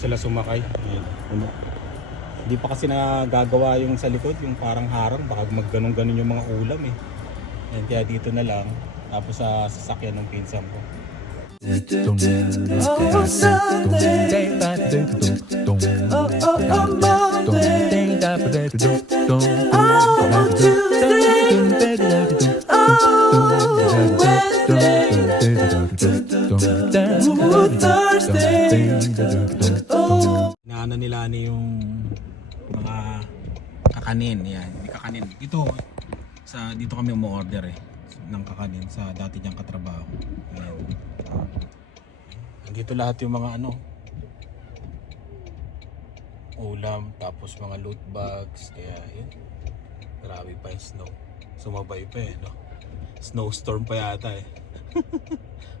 sila sumakay. Ayan, puno. Hindi pa kasi nagagawa yung sa likod, yung parang harang, baka magganon-ganon yung mga ulam eh. Ayan, kaya dito na lang, tapos sa sasakyan ng pinsan ko. Oh, Sunday. Oh, Monday. Oh, Tuesday. Oh, Wednesday. Oh, Thursday. Oh. Naano nila yung mga kakanin, yan, may kakanin. Dito kami umu-order eh ng kakanin sa dati niyang katrabaho. Ayan. Andito lahat yung mga ulam, tapos mga loot bags, kaya yun. Grabe pa yung snow. Sumabay pa eh, no? Snowstorm pa yata eh.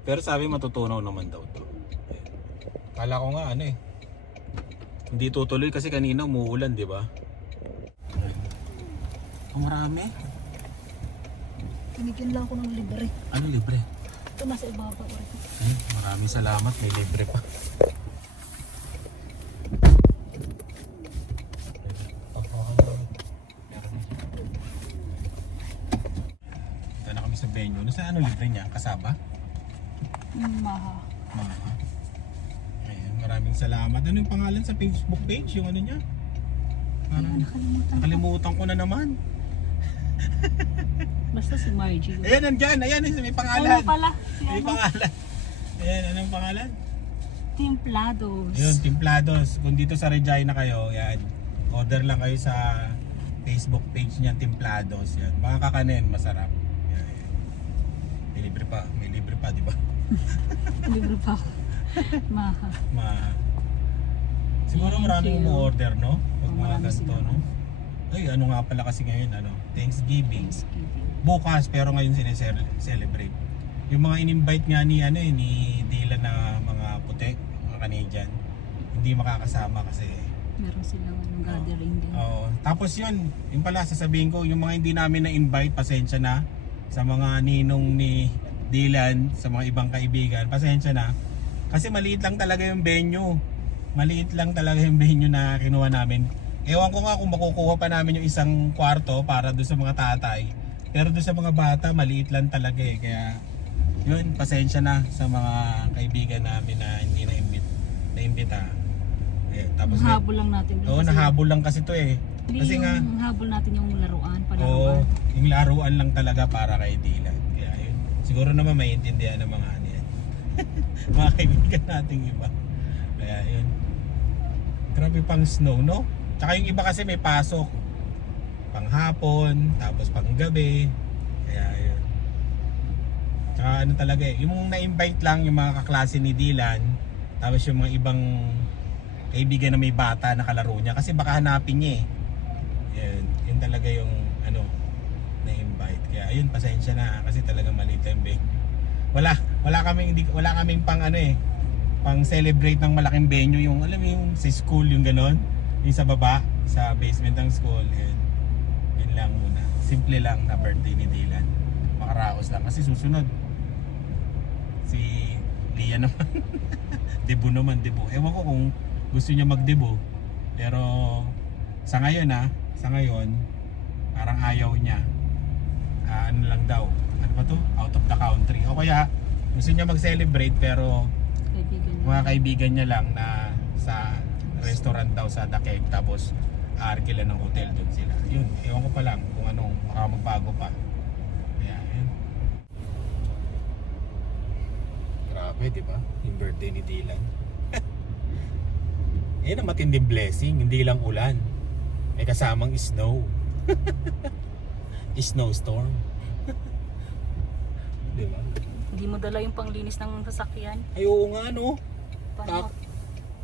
Pero sabi matutunaw naman daw to. Ayan. Kala ko nga hindi tutuloy kasi kanina umuulan, di ba? Ang marami. Tinigyan lang ako ng libre. Ano libre? Ito nasa ibaba ko rin. Maraming salamat, may libre pa. Ito na kami sa venue. Nasa libre niya? Kasaba? Maha. Ayun, maraming salamat. Ano yung pangalan sa Facebook page? Yung niya? Parang nakalimutan ko na naman. Basta si Margie. Ayan, nandyan. Ayan, may pangalan. Ano pala? May pangalan. Ayan, anong pangalan? Templados. Ayun, Templados. Kung dito sa Regina kayo, yan. Order lang kayo sa Facebook page niya, Templados. Yan. Mga kakanin, masarap. Yan. May libre pa, di ba? Libre pa ako. Maha. Siguro Thank maraming you. umu-order, no? Pag mga Marami ganito, sila. no? Ay, ano nga pala kasi ngayon, Thanksgiving. Thanksgiving. Bukas, pero ngayon sineselebrate. Yung mga in-invite nga ni Dylan na mga puti, mga Canadian, hindi makakasama kasi Meron silang gathering din. oo. Tapos yung pala sasabihin ko, yung mga hindi namin na-invite, pasensya na sa mga ninong ni Dylan, sa mga ibang kaibigan, pasensya na. Kasi maliit lang talaga yung venue. Maliit lang talaga yung venue na kinuha namin. Ewan ko nga kung makukuha pa namin yung isang kwarto para doon sa mga tatay. Pero doon sa mga bata, maliit lang talaga eh. Kaya yun, pasensya na sa mga kaibigan namin na hindi na-imbita. Eh, tapos Nahabol lang natin. Oo, nahabol lang kasi to eh. Hindi Kasi yung nga, habol natin yung laruan, oo, palaruan. yung laruan lang talaga para kay Dylan. Kaya yun, siguro naman maiintindihan ng mga yan. Mga kaibigan nating iba. Kaya yun. Grabe pang snow, no? Tsaka yung iba kasi may pasok. Panghapon, tapos panggabi. Kaya yun. Tsaka talaga eh, yung na-invite lang yung mga kaklase ni Dylan, tapos yung mga ibang kaibigan na may bata na kalaro niya kasi baka hanapin niya eh. Yun talaga yung na-invite. Kaya ayun, pasensya na kasi talagang maliit yung venue. Wala kaming pang celebrate ng malaking venue, yung alam mo yung sa school, yung ganon, yung sa baba, sa basement ng school. Yun lang muna. Simple lang na birthday ni Dylan. Makaraos lang kasi susunod si Lia naman. Debo. Ewan ko kung gusto niya magdebo. Pero sa ngayon parang ayaw niya. Ano lang daw. Ano ba to? Out of the country. O kaya gusto niya mag-celebrate pero mga kaibigan niya lang na sa restaurant daw sa The Cave, tapos aarkila ng hotel doon sila. Yun, ewan ko pa lang kung anong magbago pa. Kaya yun. Grabe, di ba? Yung birthday ni Dylan. Yan ang matinding blessing, hindi lang ulan. May kasamang snow. Snowstorm. Di ba? Hindi mo dala yung panglinis ng sasakyan. Ay, oo nga, no? Paano?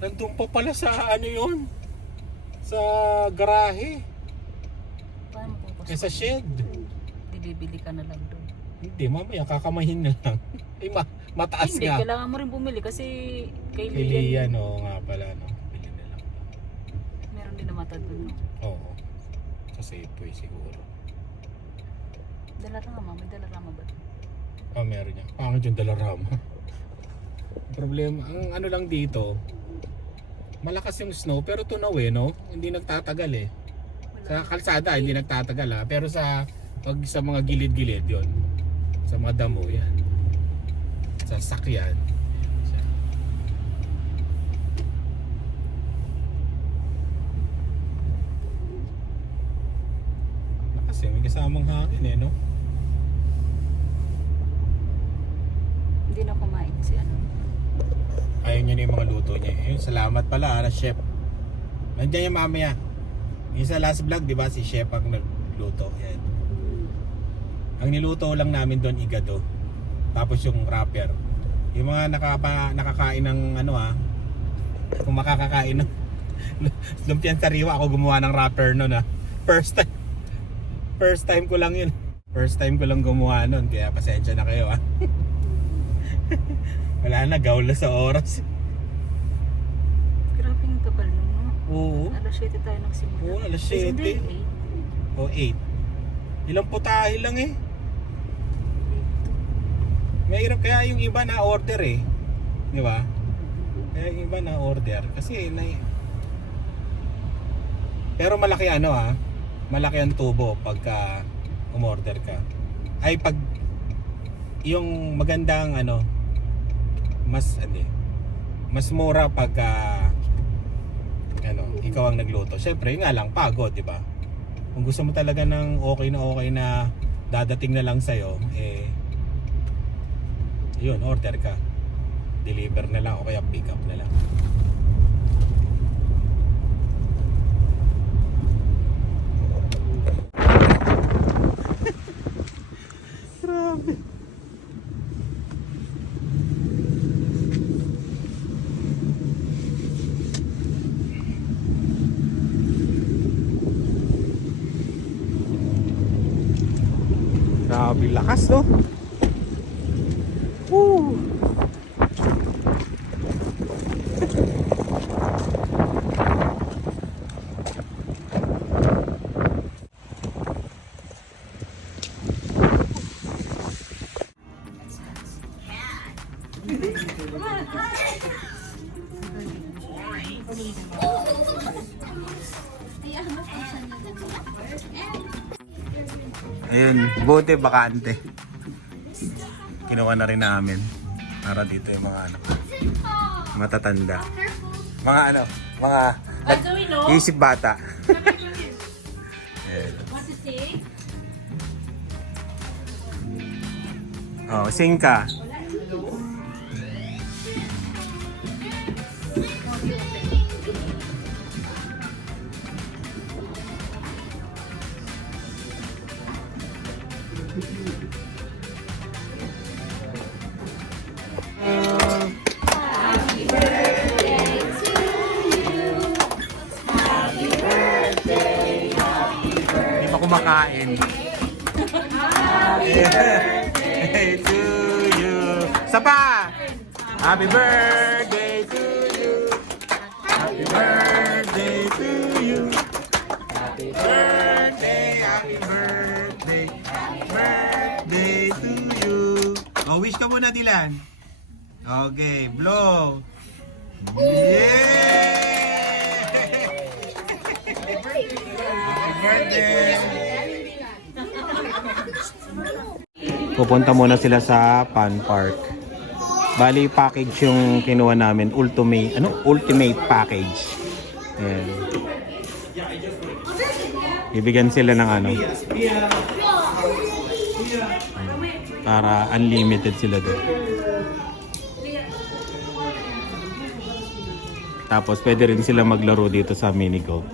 Nandun pa pala sa yun? Sa garahe. Paano mo Eh, sa shed. Bibili ka na lang doon. Hindi, mamaya kakamahin na lang. Ay, mataas Hindi, nga. kailangan mo rin bumili kasi kay Kay Lian, Lian, oo nga pala, no? Bili na lang. meron din na mata doon. No? Oo. Sa Safeway siguro. Dalarama, may dalarama ba? Oh, meron niya. Pangit yung Dalarama. Problema, ang ano lang dito, malakas yung snow pero tunaw eh, no? Hindi nagtatagal eh. Sa kalsada hindi nagtatagal ha, pero pag sa mga gilid-gilid yon, sa mga damo yan, sa sakyan. Lakas eh, may kasamang hangin eh, no? Hindi na kumain si ano. Ayaw niya na yung mga luto niya. Ayun, salamat pala na chef. Nandiyan yung mamaya. Yung sa last vlog, di ba, si chef ang nagluto. Yan. Ang niluto lang namin doon, igado. Tapos yung wrapper. Yung mga nakakain ng ano kung makakakain ng lumpiang sariwa, ako gumawa ng wrapper noon First time ko lang yun. First time ko lang gumawa noon, kaya pasensya na kayo Wala na, gawla sa oras. Grabe yung tagal nun, no? Oo. Alas 7 tayo nagsimula. Oo, alas Hindi, 7. O 8. Ilang putahe lang eh. Mahirap kaya yung iba na order eh. Di ba? Kaya yung iba na order. Kasi pero malaki malaki ang tubo pagka umorder ka. Ay pag yung magandang mas mura pagka ikaw ang nagluto. Syempre nga lang pagod, di ba? Kung gusto mo talaga ng okay na dadating na lang sa'yo, yun, order ka. Deliver na lang o kaya pick up na lang. Grabe. Grabe lakas, no? Woo! Ayun, buti bakante. Kinuha na rin namin para dito yung mga matatanda. Mga isip bata. Ayun. Oh, sing ka. Hindi pa kumakain. Hey to you. Sapa! Happy birthday to you. Happy birthday to you. Happy birthday, happy birthday. Happy birthday to you. Oh, wish ka muna, Dylan. Okay, blow. Yay! Happy birthday! Pupunta muna sila sa Fun Park. Bali package yung kinuha namin, ultimate package. Ayan. Bibigyan sila ng para unlimited sila doon. Tapos pwede rin sila maglaro dito sa mini golf.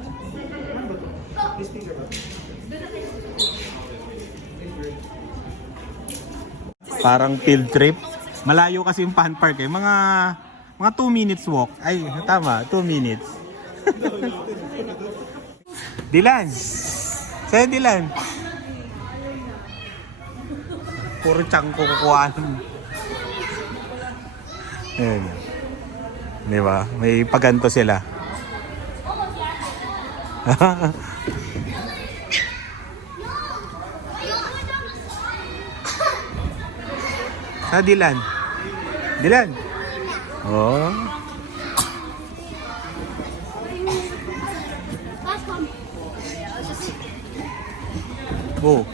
Parang field trip. Malayo kasi yung Fun Park eh. Mga 2 minutes walk. Ay, tama, 2 minutes. Dylan. Sa'yo, Dylan. Puro tiyang kukuhaan. Ayan. Di ba? May paganto sila. Sa Dylan. Dylan. Oh. Oh.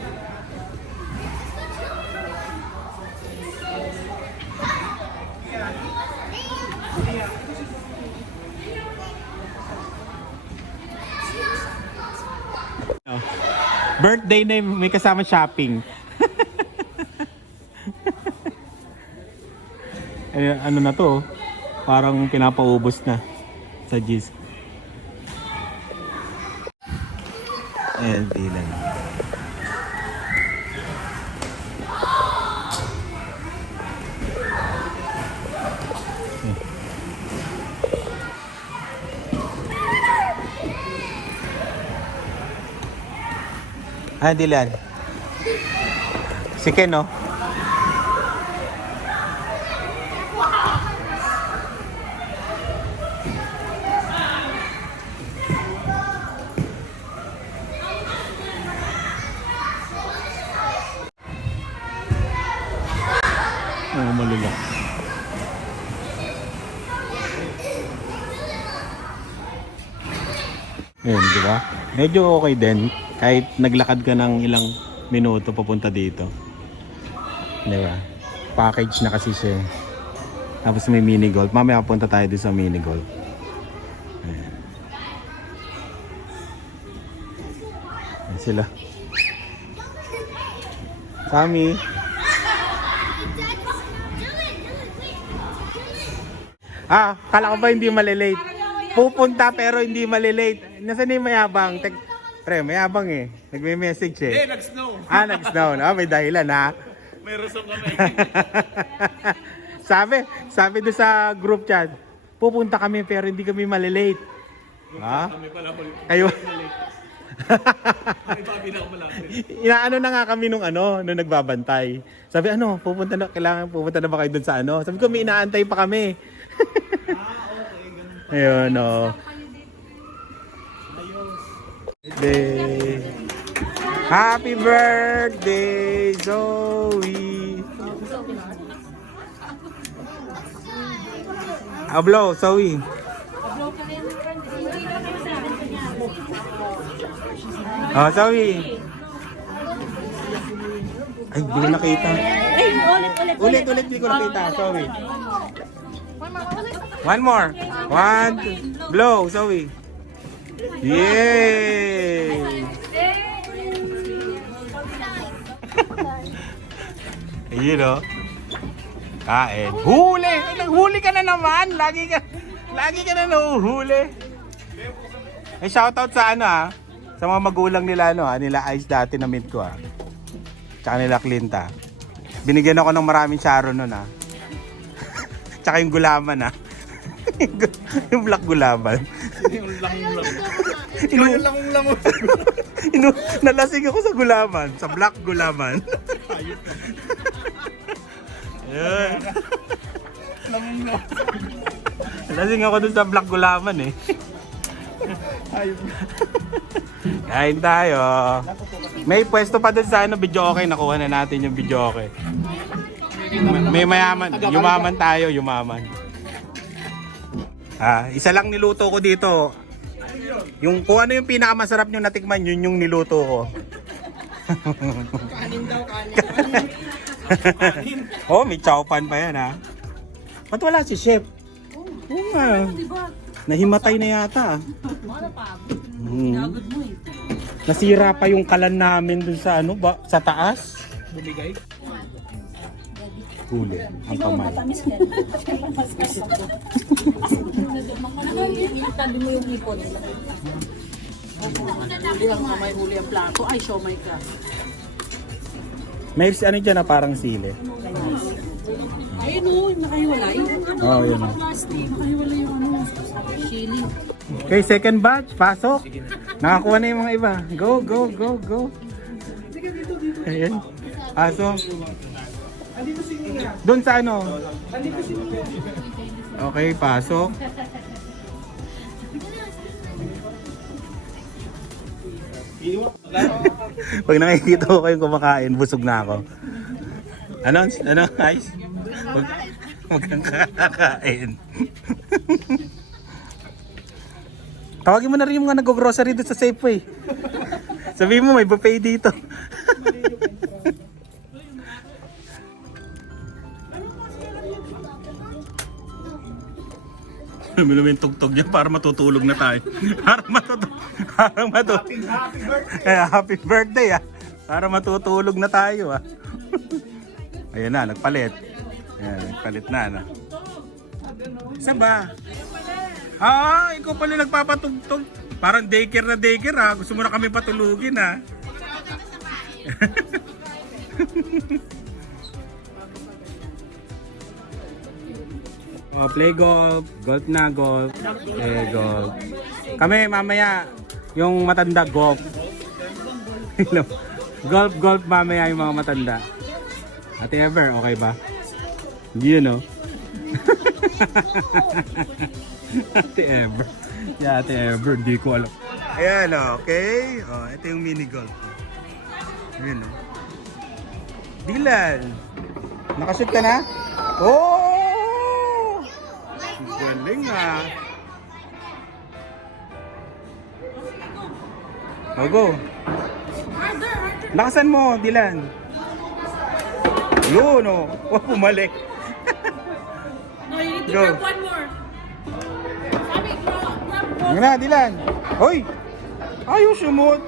Birthday na may kasama shopping. Ano na to? Parang pinapaubos na sa G's. Ayan, bilang. Ah, Dylan. Si Ken, no? Oh, malula. Ayun, di ba? Medyo okay din. Kahit naglakad ka ng ilang minuto papunta dito. Di ba? Package na kasi siya. Tapos may mini golf. Mamaya punta tayo doon sa mini golf. Ayan. Ayan sila. Sammy. Ah, kala ko ba hindi malilate? Pupunta pero hindi malilate. Nasaan yung mayabang? Pre, mayabang eh. Nagme-message eh. Nag-snow. Ah, nag-snow. Ah, may dahilan ha. May rusong kami. sabi doon sa group chat, pupunta kami pero hindi kami malilate. Ha? Kami pala po. Kayo. May babi na ako malapit. Inaano na nga kami nung nagbabantay. Sabi kailangan pupunta na ba kayo doon sa ano? Sabi ko may inaantay pa kami. Ayun, oh. Birthday. Happy birthday, Zoe. Blow, Zoe. Oh, Zoe. Ay, hindi ko nakita. Ulit, hindi ko nakita, Zoe. One more. One, two. Blow, Zoe. Yay! Ayun, oh. Kain. Huli! Naghuli ka na naman! Lagi ka na nahuhuli. Ay, shoutout sa sa mga magulang nila, nila Ice dati na meet ko, Tsaka nila Clinta. Binigyan ako ng maraming Sharon nun, Tsaka yung gulaman, yung black gulaman. Yung lang. Nalasing ako sa gulaman, sa black gulaman. Ayun. Nalasing ako dun sa black gulaman eh. Kain tayo. May pwesto pa dun sa video okay. Nakuha na natin yung video okay. May mayaman. Yumaman tayo, yumaman. Isa lang niluto ko dito. Yung kung ano yung pinakamasarap nyo natikman, yun yung niluto ko. Kanin daw, kanin. Oh, may chowpan pa yan Ba't wala si Chef? Oo nga. Nahimatay na yata. Nasira pa yung kalan namin dun sa sa taas. Bumigay. Huli, ang kamay. Tabi mo yung ipon. Huli ang kamay, huli ang plato. Ay, siomay ka. May dyan parang sili. Ayun o, nakahiwalay. Oo, yun. Plastic, nakahiwalay yung chili. Okay, second batch, pasok. Nakakuha na yung mga iba. Go. Ayan. Pasok. Doon sa Okay, pasok. Pag nakikita ko kayong kumakain, busog na ako. Ano, guys? Huwag kang kakain. Tawagin mo na rin yung mga nag-grocery doon sa Safeway. Sabihin mo, may buffet dito. Minum yung tugtog niya para matutulog na tayo. Para matutulog. Happy birthday ah. Para matutulog na tayo ah. Ayan na, nagpalit. Ayan, nagpalit na. No? Isa ba? Ah, ikaw pala nagpapatugtog. Parang daycare na daycare ha. Gusto mo na kami patulugin ha. Oh, play golf. Golf na golf. Golf. Kami mamaya yung matanda golf. Golf mamaya yung mga matanda. Ate Ever, okay ba? Hindi yun, no? Ate Ever. Yeah, Ate Ever, hindi ko alam. Ayan, okay. Oh, ito yung mini golf. Ayan, no? Dylan! Nakashoot ka na? Oh! Galing, ah. Oh, go. Lakasan mo, Dylan. Yun, oh. Oh, pumalik. No, you need to Go. grab one more. Sabi, grab Yan na, Dylan. Hoy! Ayaw sumot.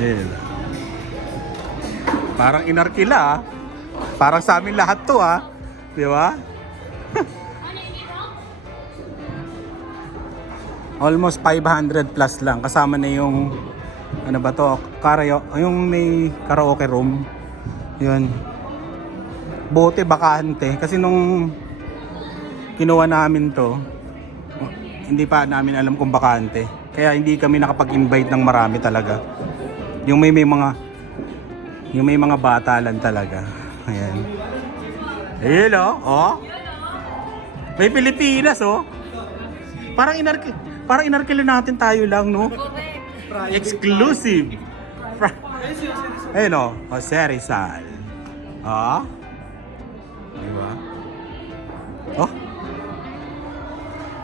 Ayan. Parang inarkila, ah. Parang sa amin lahat to, ah. Di ba? Almost 500 plus lang. Kasama na yung, ano ba to? Yung may karaoke room. Yun. Bote bakante. Kasi nung kinuha namin to, hindi pa namin alam kung bakante. Kaya hindi kami nakapag-invite ng marami talaga. Yung may mga bata lang talaga. Ayan. Ayun, oh. May Pilipinas, oh. Parang inarkila natin tayo lang, no? Exclusive. Ayun, oh. Jose Rizal. Ah. Diba? Oh.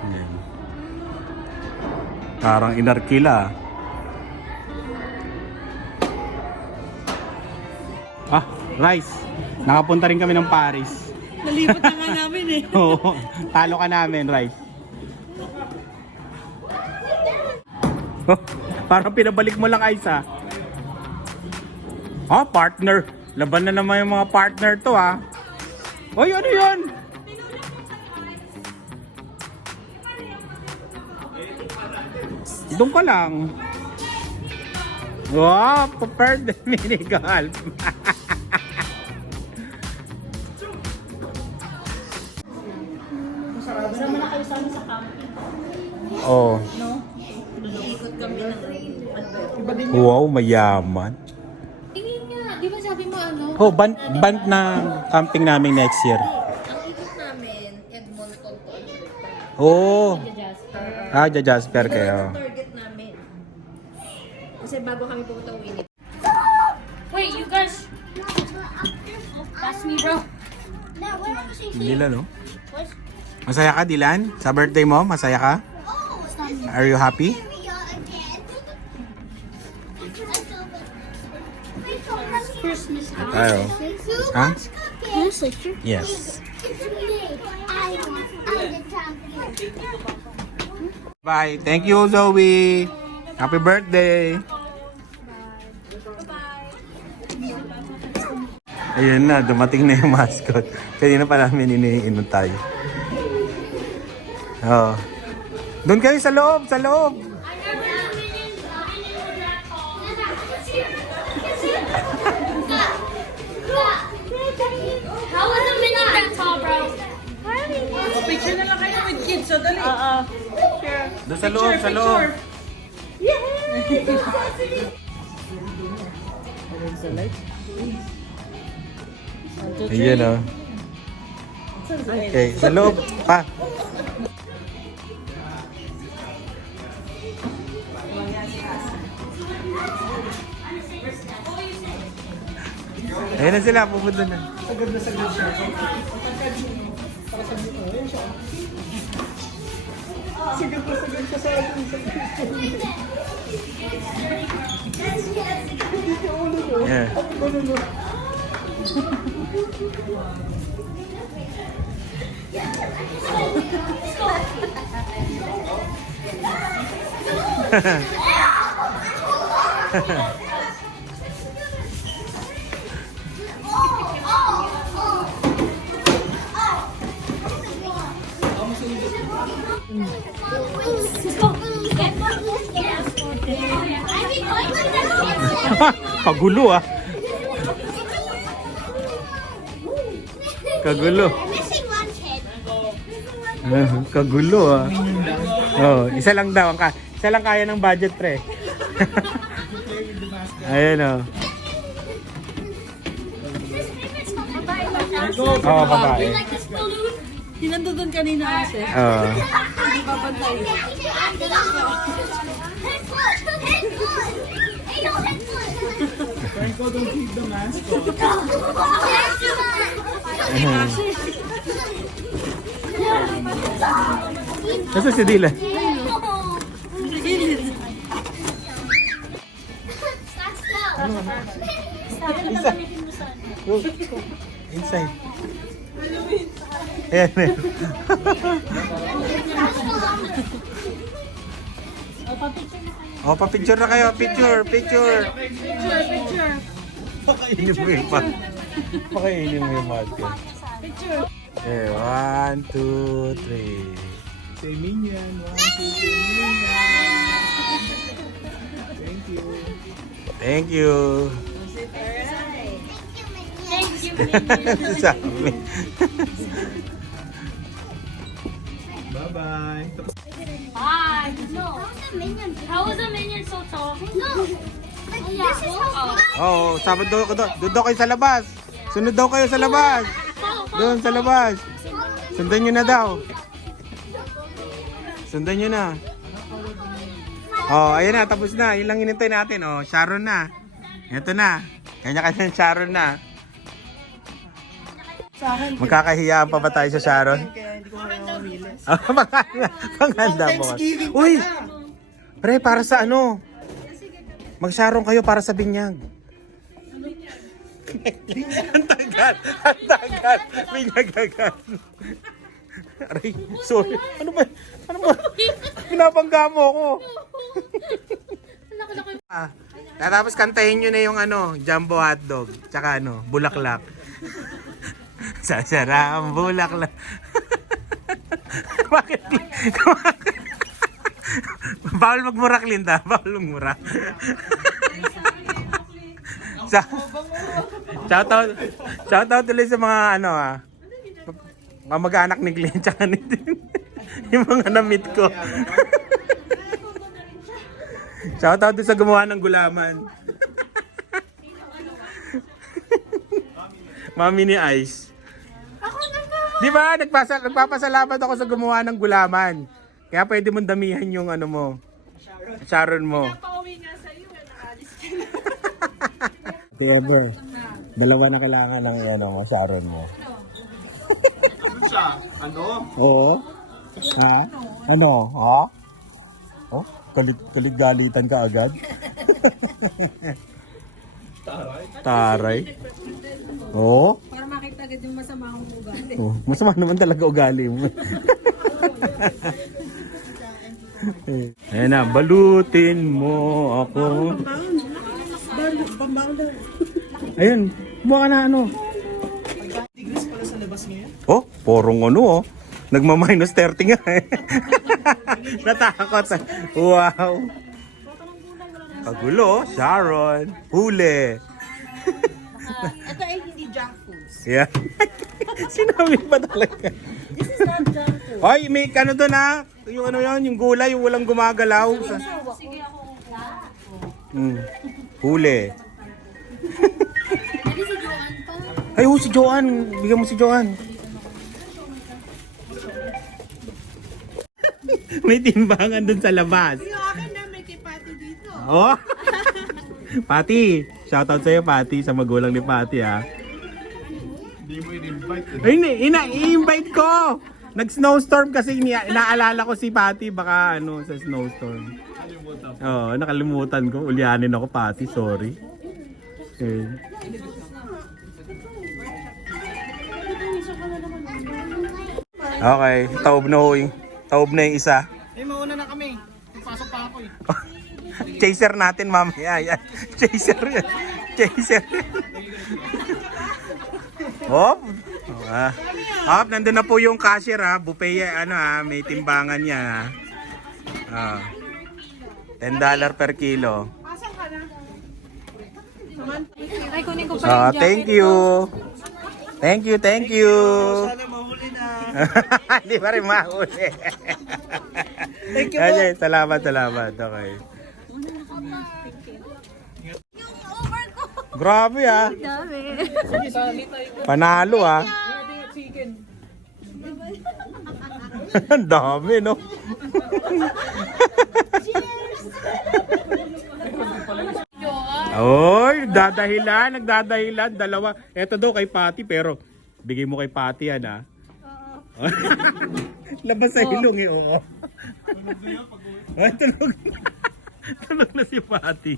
Ayan. Parang inarkila. Ah, Rice. Nakapunta rin kami ng Paris. Nalibot na nga namin eh. Oo. Talo ka namin, Rice. Oh, parang pinabalik mo lang, Aiza. Ah, partner. Laban na naman yung mga partner to, ah. Oy, ano yun? Doon ka lang. Wow, prepared mini golf. Sama na kayo sa amin sa camping. Oh. No? Ikot kami ng Wow, mayaman. Tingin nga, di ba sabi mo ano? Oh, band na camping namin next year. Ang ikot namin, Edmonton to Alberta. Oh. Jasper. Jasper Ito kayo. ang target namin. Kasi bago kami pupunta Winnie. Wait, you guys. Pass me, bro. Dilan, no? Masaya ka, Dilan? Sa birthday mo, masaya ka? Are you happy? Tayo. Ha? Yes. Bye. Thank you, Zoe. Happy birthday. Ayun na, dumating na yung mascot. Kanina pa namin iniinom tayo. Oh. Doon kayo sa loob, sa loob. How was the mini that tall, bro? Picture na lang kayo with kids, so dali. Doon sa loob, sa loob. Ayan o. Okay, sa loob. Pa. Ayan na sila, pupunta na. Sagad na sagad siya. Sagad na sagad siya sa atin. Yeah. Kagulo ah. Kagulo. Kagulo ah. Oh, isa lang daw ang isa lang kaya ng budget pre. Ayun oh. Oh, babae. Hinandun kanina kasi. Oh. Hindi pa pantay. Nasa si Dylan? Inside. Ayan eh. Oh, pa-picture na kayo. Picture. Pakainin mo yung mat. Pakainin mo yung mat. Okay, 1, 2, 3. Say Minion. 1, 2, 3, Minion. Thank you. Thank you. Thank you. Sabi. Bye-bye. Bye. No. How was the minion so tall? No. This is Oo, Sabado doon daw kayo sa labas. Sunod daw kayo sa labas. Doon sa labas. Sundan nyo na daw. Sundan nyo na. Oh, ayun na, tapos na. Yun lang hinintay natin. Oh, Sharon na. Ito na. Kanya-kanya Sharon na. Magkakahiyaan pa ba tayo sa Sharon? Kaya hindi ko kaya umilis. Panghanda mo. Uy! Pre, para sa ano? Mag-Sharon kayo para sa binyag. Ang tagal! Ang tagal! Binyag agad. Aray, sorry. Ano ba? Pinapangga mo ako. Tapos kantahin nyo na yung ano, jumbo hotdog. Tsaka ano, bulaklak. Sasara ang bulaklak. Bakit? Bawal magmurak, Linda. Bawal magmurak. Shoutout tuloy sa mga ano mga mag-anak ni Glenn tsaka ni Tin. Yung mga na-meet ko. Shoutout din sa gumawa ng gulaman. Mami ni Ice. Di ba? Nagpapasalamat ako sa gumawa ng gulaman. Kaya pwede mong damihan yung ano mo. Sharon mo. Pauwi nga sa'yo, nakalis ka na. Kaya bro, dalawa na kailangan ng ano mo, Sharon mo. Ano siya? Ano? Oo. Ha? Ano? Ha? Oh, kalit-galitan ka agad? Taray. Oo. Para makita agad yung masama akong ugali. Oh, masama naman talaga ugali mo. Ayan na, balutin mo ako. Ayun, buka na ano. Degrees pala sa labas ngayon. Oh, porong ano oh. Nagma-minus 30 nga eh. Natakot. Wow. Kagulo, Sharon. Huli. Ito ay hindi junk foods. Yeah. Sinabi pa talaga. This is not junk food. Hoy, may ano doon ha? Yung ano yun, yung gulay, yung walang gumagalaw. Sige ako. Huli. Maybe si Joanne pa. Ay, si Joanne. Bigyan mo si Joanne. May timbangan doon sa labas. Yung akin na may kipati dito. Oh! Pati, shoutout sa'yo Pati, sa magulang ni Pati ha. Hindi mo in-invite. Ay, i-invite ko! Nag-snowstorm kasi inaalala ko si Pati, baka ano, sa snowstorm. Oo, nakalimutan ko. Ulyanin ako Pati, sorry. Okay. Okay, taob na ho. Taob na yung isa. Eh, mauna na kami. Pasok pa pa ako eh. Chaser natin mamaya. Yan. Chaser yan. Chaser. Hop. Hop, nandun na po yung cashier ha. Buffet may timbangan niya. $10 per kilo. Ay, kunin ko pa yung Thank you. Thank you, thank you. Sana mahuli na. Hindi pa rin mahuli. Thank you Okay, salamat. Okay. Grabe ah. Panalo ah. Ang dami no. Oy, nagdadahilan, dalawa. Ito daw kay Patty pero bigay mo kay Patty yan ah. Labas sa ilong eh, oo. Ay, tulog na. Tulog na si Patty.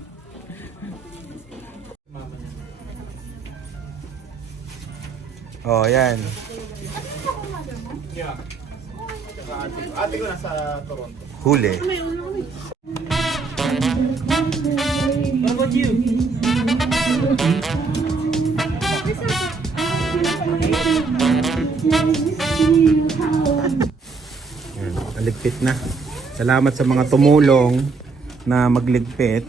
Oh, yan. Yeah. Ate ko nasa Toronto. Huli. What about you? Yan, naligpit na. Salamat sa mga tumulong na magligpit.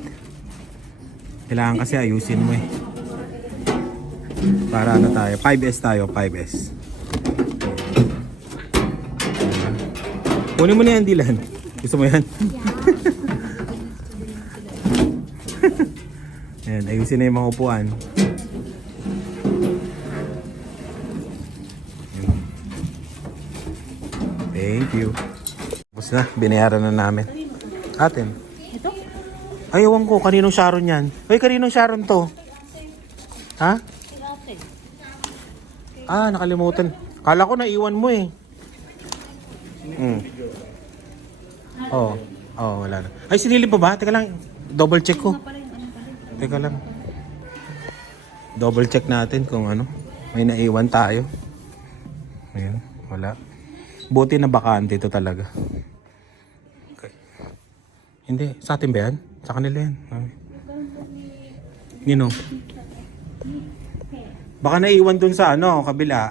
Kailangan kasi ayusin mo eh. Para ano tayo? 5S tayo, 5S. Kunin mo na yan, Dylan. Gusto mo yan? Ayan, ayusin na yung mga upuan. Ayan. Thank you. Tapos na, binayaran na namin. Atin. Ito? Ay, ewan ko, kaninong Sharon yan? Hoy, kaninong Sharon to? Ha? Ah, nakalimutan. Kala ko naiwan mo eh. Oh, wala na. Ay, sinilip pa ba? Teka lang, double check ko. Teka lang. Double check natin kung ano. May naiwan tayo. Ayan, wala. Buti na bakante ito talaga. Okay. Hindi, sa atin ba yan? Sa kanila yan. Nino? Baka naiwan dun sa kabila.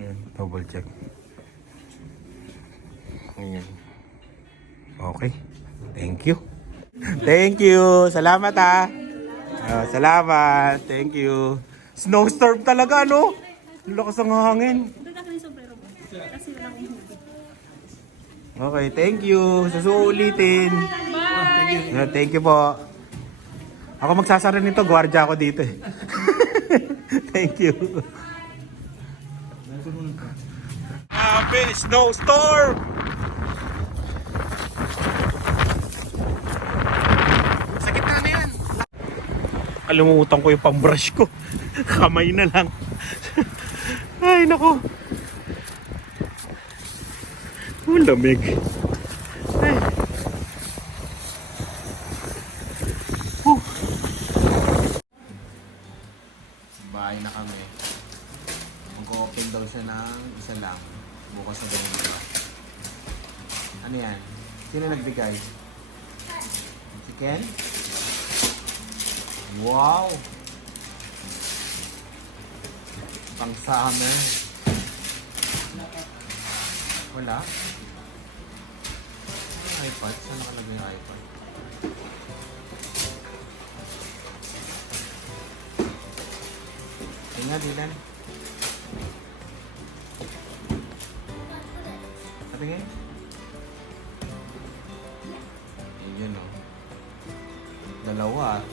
Ayan, double check. Ayan. Okay. Thank you. Thank you. Salamat ha. Salamat. Thank you. Snowstorm talaga no? Lakas ng hangin. Okay, thank you. Susulitin. Bye. Thank you po. Ako magsasara nito, gwardiya ako dito eh. Thank you. Grabe, snowstorm! Sakit na yan. Kalimutan ko yung pambrush ko. Kamay na lang. Ay, nako. Ang lamig. Ay. Bahay na kami. Mag-open daw siya ng isa lang. Bukas na ganun ba? Ano yan? Sino nagbigay? Chicken? Wow! Pang summer. Wala? iPad? Saan nakalagay yung iPad? Ayun nga, Dylan. Patingin? Ayun o. Dalawa.